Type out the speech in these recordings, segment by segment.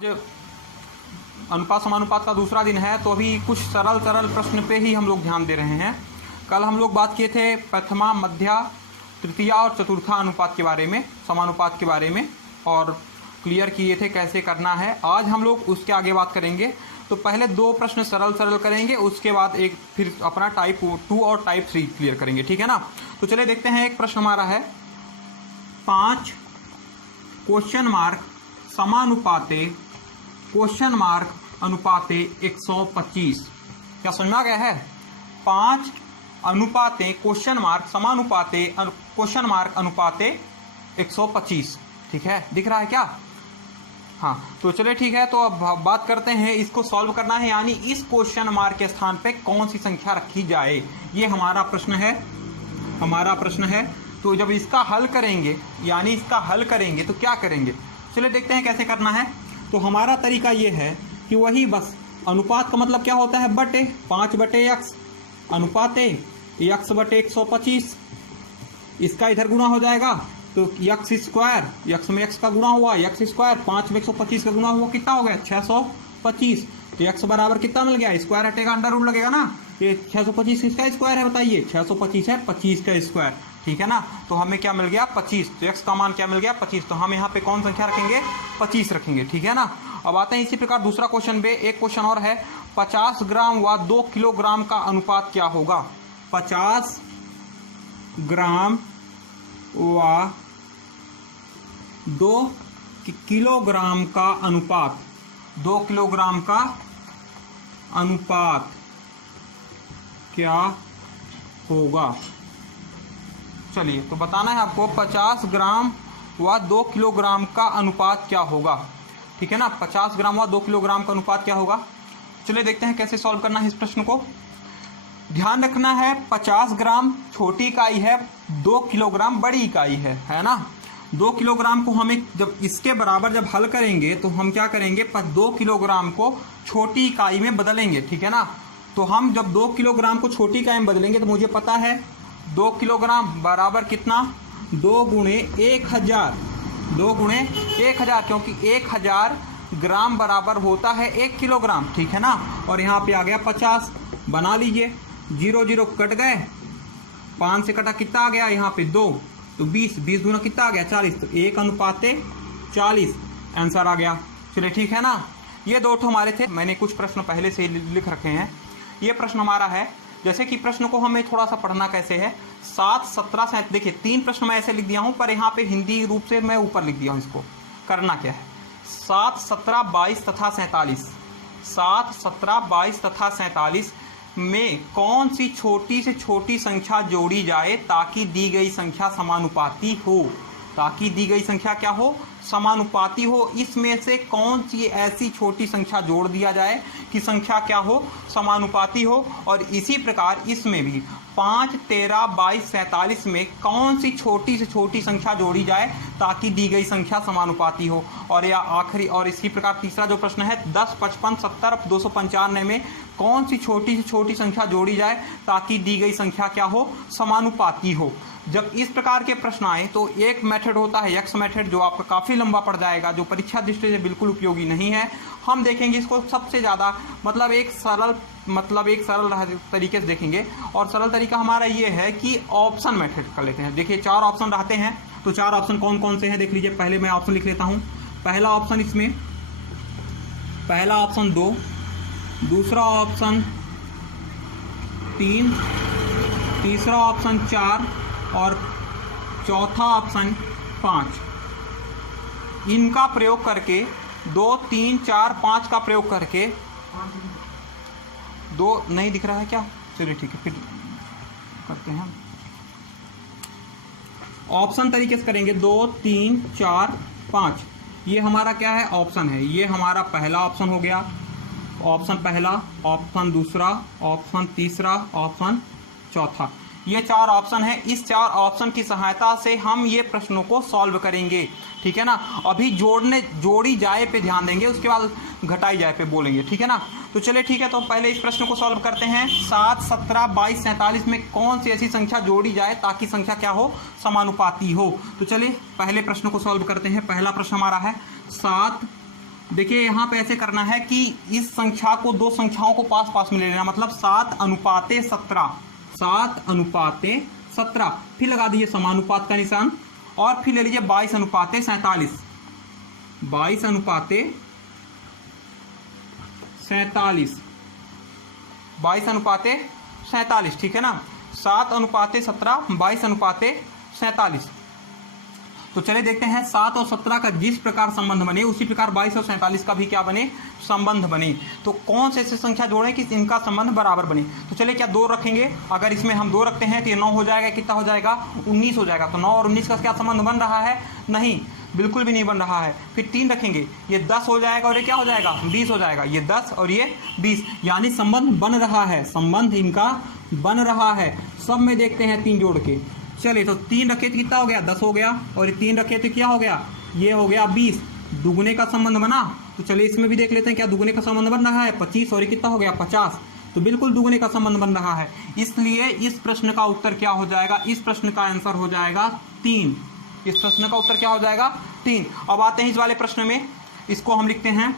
जो अनुपात समानुपात का दूसरा दिन है, तो अभी कुछ सरल प्रश्न पे ही हम लोग ध्यान दे रहे हैं। कल हम लोग बात किए थे प्रथमा, मध्या, तृतीया और चतुर्था अनुपात के बारे में, समानुपात के बारे में, और क्लियर किए थे कैसे करना है। आज हम लोग उसके आगे बात करेंगे। तो पहले दो प्रश्न सरल करेंगे, उसके बाद एक फिर अपना टाइप 2 और टाइप 3 क्लियर करेंगे, ठीक है ना। तो चलिए देखते हैं। एक प्रश्न हमारा है 5 क्वेश्चन मार्क समानुपाते क्वेश्चन मार्क अनुपाते 125। क्या समझ में आ गया है? 5 अनुपाते क्वेश्चन मार्क समानुपाते क्वेश्चन मार्क अनुपाते 125, ठीक है, दिख रहा है क्या? हाँ, तो चलिए ठीक है। तो अब बात करते हैं, इसको सॉल्व करना है, यानी इस क्वेश्चन मार्क के स्थान पे कौन सी संख्या रखी जाए, ये हमारा प्रश्न है। तो जब इसका हल करेंगे, यानी इसका हल करेंगे तो क्या करेंगे, चलिए देखते हैं कैसे करना है। तो हमारा तरीका ये है कि वही बस अनुपात का मतलब क्या होता है, बटे 5 बटे x अनुपाते x बटे 125, इसका इधर गुणा हो जाएगा तो x स्क्वायर, x में x का गुणा हुआ, x स्क्वायर 5 में 125 का गुणा हुआ, कितना हो गया 625। तो x बराबर कितना मिल गया, स्क्वायर हटेगा अंडर रूट लगेगा ना, ये 625 किसका स्क्वायर है बताइए, 625 है 25 का स्क्वायर, ठीक है ना। तो हमें क्या मिल गया 25, तो x का मान क्या मिल गया 25, तो हम यहाँ पे कौन संख्या रखेंगे 25 रखेंगे, ठीक है ना। अब आते हैं इसी प्रकार दूसरा क्वेश्चन पे। एक क्वेश्चन और है 50 ग्राम व 2 किलोग्राम का अनुपात क्या होगा। 50 ग्राम व 2 किलोग्राम का अनुपात, 2 किलोग्राम का अनुपात क्या होगा। चलिए, तो बताना है आपको 50 ग्राम व 2 किलोग्राम का अनुपात क्या होगा, ठीक है ना। 50 ग्राम व 2 किलोग्राम का अनुपात क्या होगा। चलिए देखते हैं कैसे सॉल्व करना है इस प्रश्न को। ध्यान रखना है 50 ग्राम छोटी इकाई है, 2 किलोग्राम बड़ी इकाई है ना। 2 किलोग्राम को हमें जब इसके बराबर जब हल करेंगे तो हम क्या करेंगे, 2 किलोग्राम को छोटी इकाई में बदलेंगे, ठीक है ना। तो हम जब 2 किलोग्राम को छोटी इकाई में बदलेंगे तो मुझे पता है 2 किलोग्राम बराबर कितना, 2 गुणे 1000, 2 गुणे 1000, क्योंकि 1000 ग्राम बराबर होता है 1 किलोग्राम, ठीक है ना। और यहाँ पे आ गया 50, बना लीजिए, 0 0 कट गए, 5 से कटा कितना आ गया यहाँ पे 2, तो 20 दूना कितना आ गया 40, तो 1 अनुपाते 40 आंसर आ गया। चलिए ठीक है ना। ये दो हमारे थे, मैंने कुछ प्रश्न पहले से लिख रखे हैं। ये प्रश्न हमारा है, जैसे कि प्रश्न को हमें थोड़ा सा पढ़ना कैसे है, 7 17 से, देखिए 3 प्रश्न मैं ऐसे लिख दिया हूँ, पर यहाँ पे हिंदी रूप से मैं ऊपर लिख दिया हूँ। इसको करना क्या है, 7 17 22 तथा 47, 7 17 22 तथा 47 में कौन सी छोटी से छोटी संख्या जोड़ी जाए ताकि दी गई संख्या समानुपाती हो, ताकि दी गई संख्या क्या हो, समानुपाती हो। इसमें से कौन सी ऐसी छोटी संख्या जोड़ दिया जाए कि संख्या क्या हो, समानुपाती हो। और इसी प्रकार इसमें भी 5 13 22 47 में कौन सी छोटी से छोटी संख्या जोड़ी जाए ताकि दी गई संख्या समानुपाती हो। और या आखिरी, और इसी प्रकार तीसरा जो प्रश्न है 10 55 70 295 में कौन सी छोटी से छोटी संख्या जोड़ी जाए ताकि दी गई संख्या क्या हो, समानुपाती हो। जब इस प्रकार के प्रश्न आए तो एक मेथड होता है एक्स मेथड, जो आपका काफ़ी लंबा पड़ जाएगा, जो परीक्षा दृष्टि से बिल्कुल उपयोगी नहीं है। हम देखेंगे इसको सबसे ज़्यादा, मतलब एक सरल तरीके से देखेंगे। और सरल तरीका हमारा ये है कि ऑप्शन मेथड कर लेते हैं। देखिए 4 ऑप्शन रहते हैं, तो 4 ऑप्शन कौन कौन से हैं देख लीजिए। पहले मैं ऑप्शन लिख लेता हूँ। पहला ऑप्शन इसमें, पहला ऑप्शन 2, दूसरा ऑप्शन 3, तीसरा ऑप्शन 4 और चौथा ऑप्शन 5। इनका प्रयोग करके 2 3 4 5 का प्रयोग करके 2 नहीं दिख रहा है क्या, चलिए ठीक है फिर करते हैं। ऑप्शन तरीके से करेंगे 2 3 4 5। ये हमारा क्या है, ऑप्शन है। ये हमारा पहला ऑप्शन हो गया, ऑप्शन पहला, ऑप्शन दूसरा, ऑप्शन तीसरा, ऑप्शन चौथा। ये 4 ऑप्शन है। इस 4 ऑप्शन की सहायता से हम ये प्रश्नों को सॉल्व करेंगे, ठीक है ना। अभी जोड़ी जाए पे ध्यान देंगे, उसके बाद घटाई जाए पे बोलेंगे, ठीक है ना। तो चलिए ठीक है, तो पहले इस प्रश्न को सॉल्व करते हैं। 7 17 22 47 में कौन सी ऐसी संख्या जोड़ी जाए ताकि संख्या क्या हो, समानुपाती हो। तो चलिए पहले प्रश्न को सॉल्व करते हैं। पहला प्रश्न हमारा है 7 देखिए यहाँ पे ऐसे करना है कि इस संख्या को दो संख्याओं को पास पास में ले लेना, मतलब 7:17, 7:17, फिर लगा दीजिए समानुपात का निशान और फिर ले लीजिए 22:47, 22:47, 22:47, ठीक है ना। 7:17, 22:47। तो चले देखते हैं 7 और 17 का जिस प्रकार संबंध बने उसी प्रकार 22 और 47 का भी क्या बने, संबंध बने। तो कौन से ऐसे संख्या जोड़ें कि इनका संबंध बराबर बने। तो चले क्या 2 रखेंगे, अगर इसमें हम 2 रखते हैं तो ये 9 हो जाएगा, कितना हो जाएगा, 19 हो जाएगा। तो 9 और 19 का क्या संबंध बन रहा है, नहीं, बिल्कुल भी नहीं बन रहा है। फिर 3 रखेंगे, ये 10 हो जाएगा और ये क्या हो जाएगा, 20 हो जाएगा। ये 10 और ये 20, यानी संबंध बन रहा है, संबंध इनका बन रहा है। सब में देखते हैं 3 जोड़ के। चलिए तो 3 रखे तो कितना हो गया, 10 हो गया, और ये 3 रखे तो क्या हो गया, ये हो गया 20। दुगुने का संबंध बना। तो चलिए इसमें भी देख लेते हैं क्या दुगुने का संबंध बन रहा है, 25, और ये कितना हो गया, 50। तो बिल्कुल दुगुने का संबंध बन रहा है। इसलिए इस प्रश्न का उत्तर क्या हो जाएगा, इस प्रश्न का आंसर हो जाएगा 3। इस प्रश्न का उत्तर क्या हो जाएगा, 3। अब आते हैं इस वाले प्रश्न में, इसको हम लिखते हैं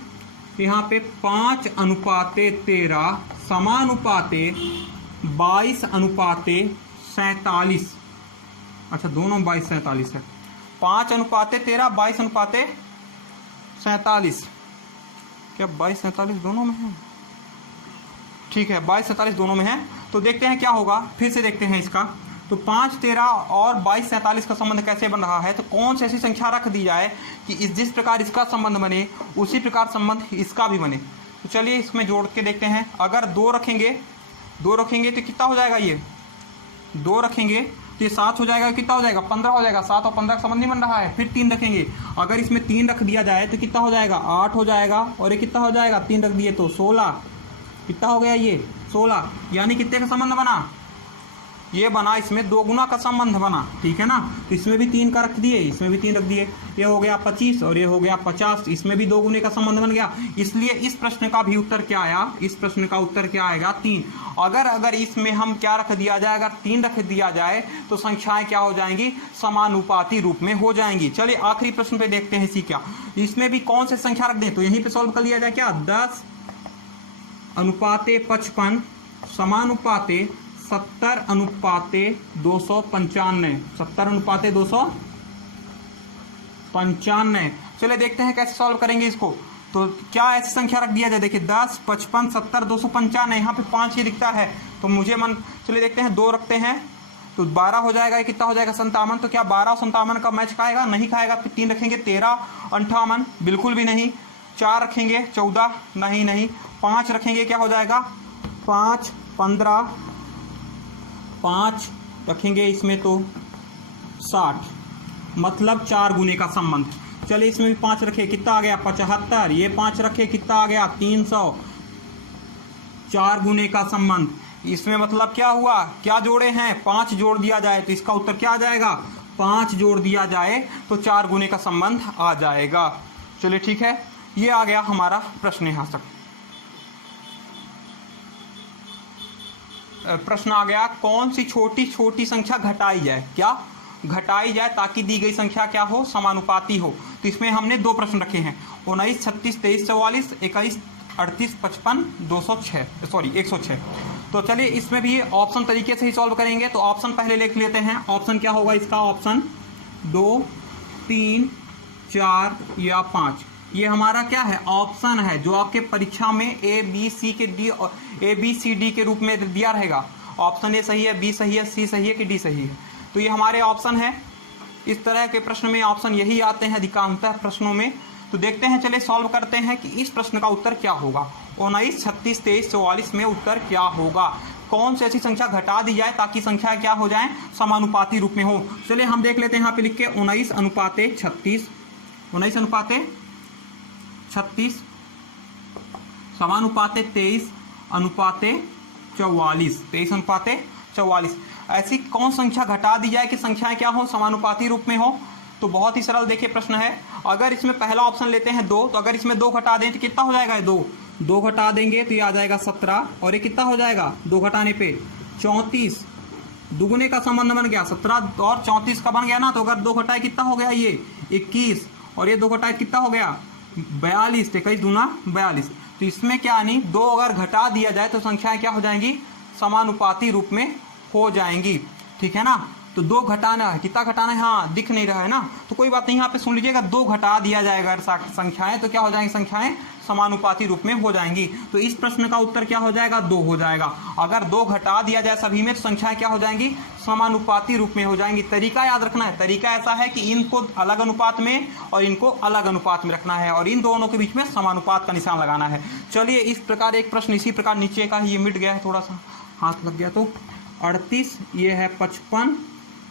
यहाँ पे 5:13 समानुपाते 22:47। अच्छा, दोनों 22:47 है। 5:13, 22:47, क्या 22:47 दोनों में है, ठीक है, 22:47 दोनों में है। तो देखते हैं क्या होगा, फिर से देखते हैं इसका। तो 5:13 और 22:47 का संबंध कैसे बन रहा है, तो कौन सी ऐसी संख्या रख दी जाए कि जिस प्रकार इसका संबंध बने उसी प्रकार संबंध इसका भी बने। तो चलिए इसमें जोड़ के देखते हैं। अगर 2 रखेंगे तो कितना हो जाएगा, ये 2 रखेंगे तो ये 7 हो जाएगा, कितना हो जाएगा, 15 हो जाएगा। 7 और 15 का संबंध नहीं बन रहा है। फिर 3 रखेंगे, अगर इसमें 3 रख दिया जाए तो कितना हो जाएगा, 8 हो जाएगा, और ये कितना हो जाएगा, 3 रख दिए तो 16, कितना हो गया, ये 16। यानी कितने का संबंध बना, ये बना, इसमें 2 गुना का संबंध बना, ठीक है ना। तो इसमें भी 3 का रख दिए, इसमें भी 3 रख दिए, ये हो गया 25 और ये हो गया 50, इसमें भी 2 गुने का संबंध बन गया। इसलिए इस प्रश्न का भी उत्तर क्या आया, इस प्रश्न का उत्तर क्या आएगा, 3। अगर इसमें हम क्या रख दिया जाए, अगर 3 रख दिया जाए तो संख्याएं क्या हो जाएंगी, समानुपाती रूप में हो जाएंगी। चलिए आखिरी प्रश्न पे देखते हैं इसी क्या, इसमें भी कौन से संख्या रख दें, तो यहीं पे सॉल्व कर लिया जाए क्या, 10:55 समानुपाते 70:295, 70:295। चलिए देखते हैं कैसे सॉल्व करेंगे इसको। तो क्या ऐसी संख्या रख दिया जाए, देखिए 10, 55, 70, 295, यहाँ पे 5 ही दिखता है, तो मुझे चलिए देखते हैं 2 रखते हैं तो 12 हो जाएगा, ये कितना हो जाएगा, 57। तो क्या 12 और 57 का मैच खाएगा, नहीं खाएगा। फिर 3 रखेंगे 13, 58, बिल्कुल भी नहीं। 4 रखेंगे 14, नहीं। 5 रखेंगे क्या हो जाएगा, 5, 15, 5 रखेंगे इसमें तो 60, मतलब 4 गुने का संबंध। चलिए इसमें भी 5 रखे, कितना आ गया, 75। ये 5 रखे, कितना आ गया, 300, 4 गुने का संबंध। इसमें मतलब क्या हुआ, क्या जोड़े हैं, 5 जोड़ दिया जाए तो इसका उत्तर क्या आ जाएगा, 5 जोड़ दिया जाए तो 4 गुने का संबंध आ जाएगा। चलिए ठीक है, ये आ गया हमारा प्रश्न यहाँ तक। प्रश्न आ गया, कौन सी छोटी छोटी संख्या घटाई जाए, क्या घटाई जाए ताकि दी गई संख्या क्या हो, समानुपाती हो। तो इसमें हमने 2 प्रश्न रखे हैं, 19, 36, 23, 44, 21, 38, 55, 206, सॉरी 106। तो चलिए इसमें भी ऑप्शन तरीके से ही सॉल्व करेंगे। तो ऑप्शन पहले लिख लेते हैं। ऑप्शन क्या होगा इसका, ऑप्शन 2, 3, 4 या 5। ये हमारा क्या है, ऑप्शन है, जो आपके परीक्षा में ABCD के रूप में दिया रहेगा। ऑप्शन ए सही है, बी सही है, सी सही है कि डी सही है। तो ये हमारे ऑप्शन है। इस तरह के प्रश्न में ऑप्शन यही आते हैं अधिकांशतः प्रश्नों में। तो देखते हैं, चले सॉल्व करते हैं कि इस प्रश्न का उत्तर क्या होगा। 19, 36, 23, 44 में उत्तर क्या होगा, कौन सी ऐसी संख्या घटा दी जाए ताकि संख्या क्या हो जाए, समानुपाती रूप में हो। चलिए हम देख लेते हैं, यहाँ पे लिख के 19:36, 19:36 समानुपाते 23:44, 23:44। ऐसी कौन संख्या घटा दी जाए कि संख्याएं क्या हो, समानुपाती रूप में हो। तो बहुत ही सरल देखिए प्रश्न है। अगर इसमें पहला ऑप्शन लेते हैं 2, तो अगर इसमें 2 घटा दें तो कितना हो जाएगा, 2 घटा देंगे तो ये आ जाएगा 17, और ये कितना हो जाएगा, 2 घटाने पे 34। दुगुने का संबंध बन गया, 17 और 34 का बन गया ना। तो अगर 2 घटाए कितना हो गया, ये 21, और ये 2 घटाए कितना हो गया, 42, 21 दूना 42। तो इसमें क्या नहीं, 2 अगर घटा दिया जाए तो संख्याएं क्या हो जाएंगी, समानुपाती रूप में हो जाएंगी, ठीक है ना। तो 2 घटाना है, कितना घटाना है, हाँ दिख नहीं रहा है ना, तो कोई बात नहीं, यहाँ पे सुन लीजिएगा, 2 घटा दिया जाएगा संख्याएं तो क्या हो जाएंगी, संख्याएं समानुपाती रूप में हो जाएंगी। तो इस प्रश्न का उत्तर क्या हो जाएगा, 2 हो जाएगा। अगर 2 घटा दिया जाए सभी में तो संख्याएं क्या हो जाएंगी, समानुपाती रूप में हो जाएंगी। तरीका याद रखना है, तरीका ऐसा है कि इनको अलग अनुपात में और इनको अलग अनुपात में रखना है और इन दोनों के बीच में समानुपात का निशान लगाना है। चलिए इस प्रकार एक प्रश्न इसी प्रकार नीचे का, ये मिट गया है, थोड़ा सा हाथ लग गया, तो 38, ये है 55,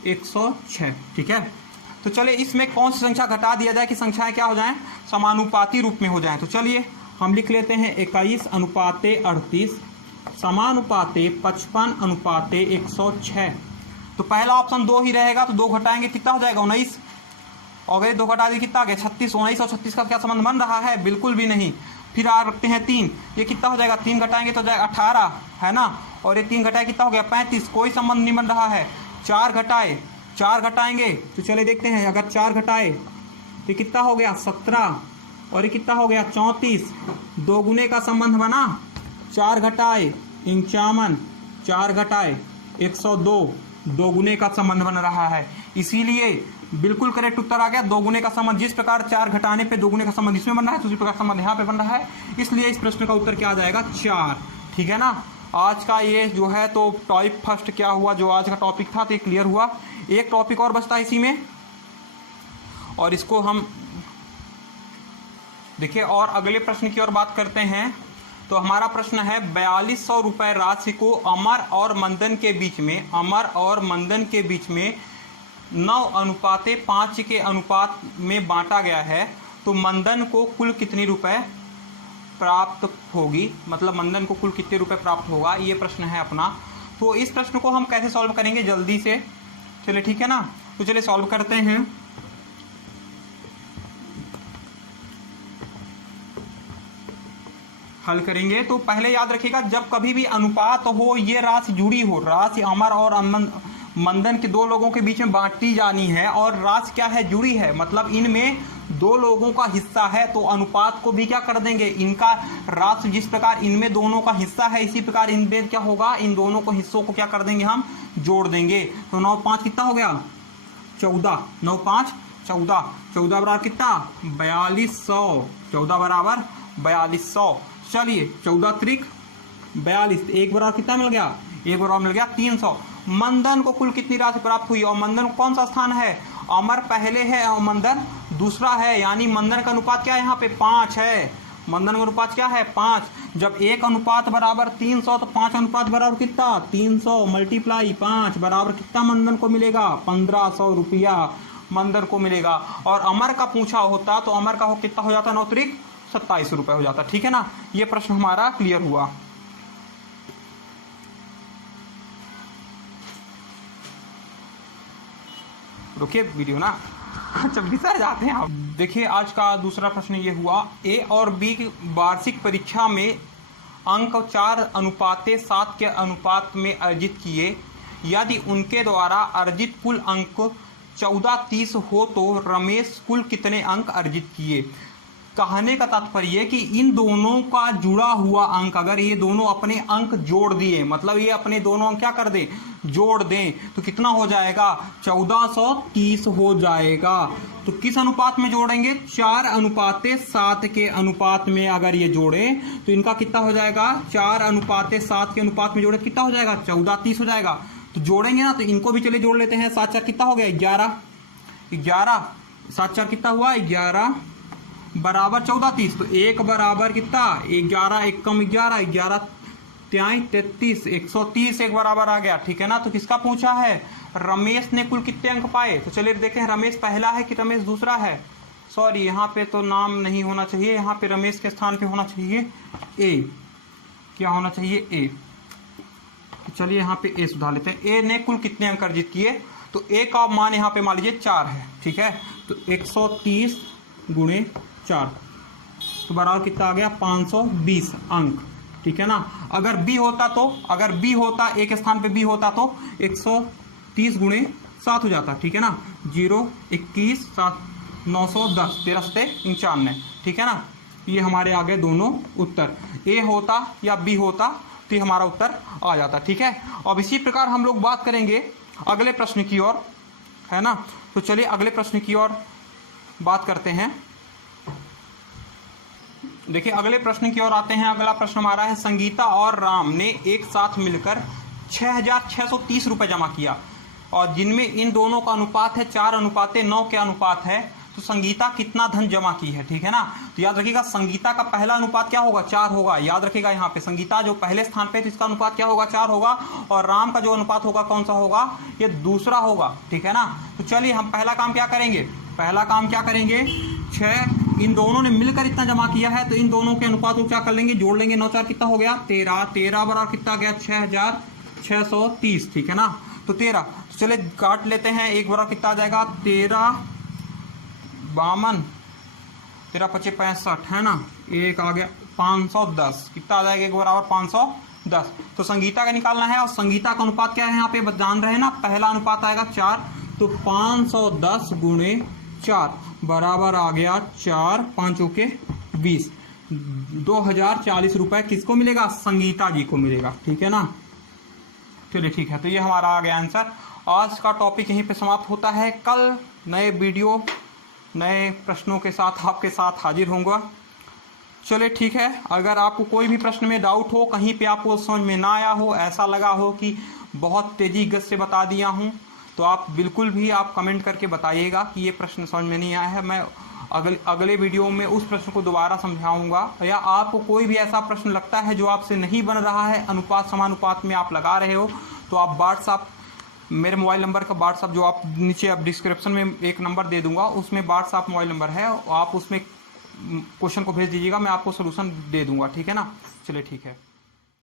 106, ठीक है। तो चलिए इसमें कौन सी संख्या घटा दिया जाए कि संख्याएं क्या हो जाएं, समानुपाती रूप में हो जाएं। तो चलिए हम लिख लेते हैं 21 अनुपाते 38 समानुपाते 55 अनुपाते 106। तो पहला ऑप्शन 2 ही रहेगा, तो 2 घटाएंगे कितना हो जाएगा, 19। और अगर 2 घटा दिए कितना आ गया, 36। 19 और 36 का क्या संबंध बन रहा है, बिल्कुल भी नहीं। फिर आ रखते हैं 3, ये कितना हो जाएगा, 3 घटाएंगे तो हो जाएगा 18, है ना। और ये 3 घटाए कितना हो गया, 35, कोई संबंध नहीं बन रहा है। 4 घटाए, 4 घटाएंगे तो चले देखते हैं, अगर 4 घटाए तो कितना हो गया, 17, और ये कितना हो गया, 34। 2 गुने का संबंध बना, 4 घटाए 51, 4 घटाए 102, 2 गुने का संबंध बन रहा है। इसीलिए बिल्कुल करेक्ट उत्तर आ गया, 2 गुने का संबंध। जिस प्रकार 4 घटाने पे 2 गुने का संबंध इसमें बन रहा है, उसी प्रकार संबंध यहाँ पे बन रहा है, इसलिए इस प्रश्न का उत्तर क्या आ जाएगा, 4, ठीक है ना। आज का ये जो है तो टॉपिक फर्स्ट क्या हुआ, जो आज का टॉपिक था तो ये क्लियर हुआ। एक टॉपिक और बचता है इसी में, और इसको हम देखिए और अगले प्रश्न की ओर बात करते हैं। तो हमारा प्रश्न है 4200 रुपये राशि को अमर और मंदन के बीच में, अमर और मंदन के बीच में 9:5 के अनुपात में बांटा गया है। तो मंदन को कुल कितनी रुपए प्राप्त होगी, मतलब मंदन को कुल कितने रुपए प्राप्त होगा, ये प्रश्न है अपना। तो इस प्रश्न को हम कैसे सॉल्व करेंगे जल्दी से, चलिए ठीक है ना। तो चलिए सॉल्व करते हैं। हल करेंगे तो पहले याद रखिएगा, जब कभी भी अनुपात हो, ये राशि जुड़ी हो, राशि अमर और मंदन के 2 लोगों के बीच में बांटी जानी है, और राशि क्या है, जुड़ी है, मतलब इनमें 2 लोगों का हिस्सा है, तो अनुपात को भी क्या कर देंगे, इनका राशि जिस प्रकार इनमें दोनों का हिस्सा है, इसी प्रकार इनमें क्या होगा, इन दोनों को हिस्सों को क्या कर देंगे, हम जोड़ देंगे। तो 9×5 कितना हो गया, 14, 9×5 14, 14 बराबर कितना, 4200, 14 बराबर 4200। चलिए 14 त्रिक 42, 1 बराबर कितना मिल गया, 1 बराबर मिल गया 300। मंदन को कुल कितनी राशि प्राप्त हुई, और मंदन को कौन सा स्थान है, अमर पहले है और मंदन दूसरा है, यानी मंदन का अनुपात क्या है, यहाँ पे 5 है। मंदन का अनुपात क्या है, 5। जब 1 अनुपात बराबर 300 तो 5 अनुपात बराबर कितना, 300 मल्टीप्लाई 5 बराबर कितना मंदन को मिलेगा, 1500 रुपया मंदन को मिलेगा। और अमर का पूछा होता तो अमर का कितना हो जाता, 9 त्रिक 27 रुपये हो जाता, ठीक है ना। ये प्रश्न हमारा क्लियर हुआ। रुकिए वीडियो ना, अच्छा बिसर जाते हैं आप। देखिए आज का दूसरा प्रश्न ये हुआ, ए और बी की वार्षिक परीक्षा में अंक 4:7 के अनुपात में अर्जित किए, यदि उनके द्वारा अर्जित कुल अंक 1430 हो तो रमेश कुल कितने अंक अर्जित किए। कहने का तात्पर्य कि इन दोनों का जुड़ा हुआ अंक, अगर ये दोनों अपने अंक जोड़ दिए, मतलब ये अपने दोनों अंक क्या कर दें, जोड़ दें, तो कितना हो जाएगा, 1430 हो जाएगा। तो किस अनुपात में जोड़ेंगे, 4:7 के अनुपात में अगर ये जोड़े तो इनका कितना हो जाएगा, 4:7 के अनुपात में जोड़े कितना हो जाएगा, 1430 हो जाएगा। तो जोड़ेंगे ना, तो इनको भी चले जोड़ लेते हैं। 7 4 कितना हो गया, 11, 7 4 कितना हुआ, 11 बराबर 1430। तो 1 बराबर कितना, 11 1 कम 11, 11 3 33, 130 एक बराबर आ गया, ठीक है ना। तो किसका पूछा है, रमेश ने कुल कितने अंक पाए। तो चलिए देखते हैं रमेश पहला है कि रमेश दूसरा है। सॉरी यहाँ पे तो नाम नहीं होना चाहिए, यहाँ पे रमेश के स्थान पे होना चाहिए ए, क्या होना चाहिए, ए। तो चलिए यहाँ पे ए सुधार लेते हैं। ए ने कुल कितने अंक अर्जित किए, तो ए का मान यहाँ पे मान लीजिए 4 है, ठीक है। तो 130 गुणे 4 तो बराबर कितना आ गया, 520 अंक, ठीक है ना। अगर बी होता तो, अगर बी होता, एक स्थान पे बी होता तो 130 गुणे 7 हो जाता, ठीक है ना। 0 21 7 910, 13 सत्ते 95, ठीक है ना। ये हमारे आ गए दोनों उत्तर। ए होता या बी होता तो ये हमारा उत्तर आ जाता, ठीक है। अब इसी प्रकार हम लोग बात करेंगे अगले प्रश्न की ओर, है ना। तो चलिए अगले प्रश्न की ओर बात करते हैं। देखिए अगले प्रश्न की ओर आते हैं। अगला प्रश्न हमारा है, संगीता और राम ने एक साथ मिलकर 6,630 रुपए जमा किया और जिनमें इन दोनों का अनुपात है 4:9 के अनुपात है, तो संगीता कितना धन जमा की है, ठीक है ना। तो याद रखिएगा संगीता का पहला अनुपात क्या होगा, 4 होगा। याद रखिएगा यहाँ पे संगीता जो पहले स्थान पे है तो इसका अनुपात क्या होगा, 4 होगा। और राम का जो अनुपात होगा कौन सा होगा, ये दूसरा होगा, ठीक है ना। तो चलिए हम पहला काम क्या करेंगे, पहला काम क्या करेंगे, 6 इन दोनों ने मिलकर इतना जमा किया है तो इन दोनों के अनुपात को क्या कर लेंगे, जोड़ लेंगे। 9 4 कितना हो गया, 13, 13 बराबर कितना गया, 6,630, ठीक है ना। तो 13, तो चले काट लेते हैं, एक बराबर कितना आ जाएगा, 13 52, 13 25 65, है ना। एक आ गया 510, कितना आ जाएगा, एक बराबर 510। तो संगीता का निकालना है और संगीता का अनुपात क्या है यहाँ पे जान रहे हैं ना, पहला अनुपात आएगा 4, तो 510 गुणे 4 बराबर आ गया 4 5 के 20, 2040 रुपए किसको मिलेगा, संगीता जी को मिलेगा, ठीक है ना। चलिए ठीक है, तो ये हमारा आ गया आंसर। आज का टॉपिक यहीं पे समाप्त होता है। कल नए वीडियो नए प्रश्नों के साथ आपके साथ हाजिर होऊंगा। चलिए ठीक है, अगर आपको कोई भी प्रश्न में डाउट हो, कहीं पे आपको समझ में ना आया हो, ऐसा लगा हो कि बहुत तेजी गति से बता दिया हूँ, तो आप बिल्कुल भी आप कमेंट करके बताइएगा कि ये प्रश्न समझ में नहीं आया है। मैं अगले वीडियो में उस प्रश्न को दोबारा समझाऊंगा। या आपको कोई भी ऐसा प्रश्न लगता है जो आपसे नहीं बन रहा है, अनुपात समानुपात में आप लगा रहे हो, तो आप व्हाट्सएप, मेरे मोबाइल नंबर का व्हाट्सएप जो आप नीचे आप डिस्क्रिप्शन में एक नंबर दे दूंगा, उसमें व्हाट्सएप मोबाइल नंबर है, आप उसमें क्वेश्चन को भेज दीजिएगा, मैं आपको सोल्यूशन दे दूंगा, ठीक है ना। चलिए ठीक है।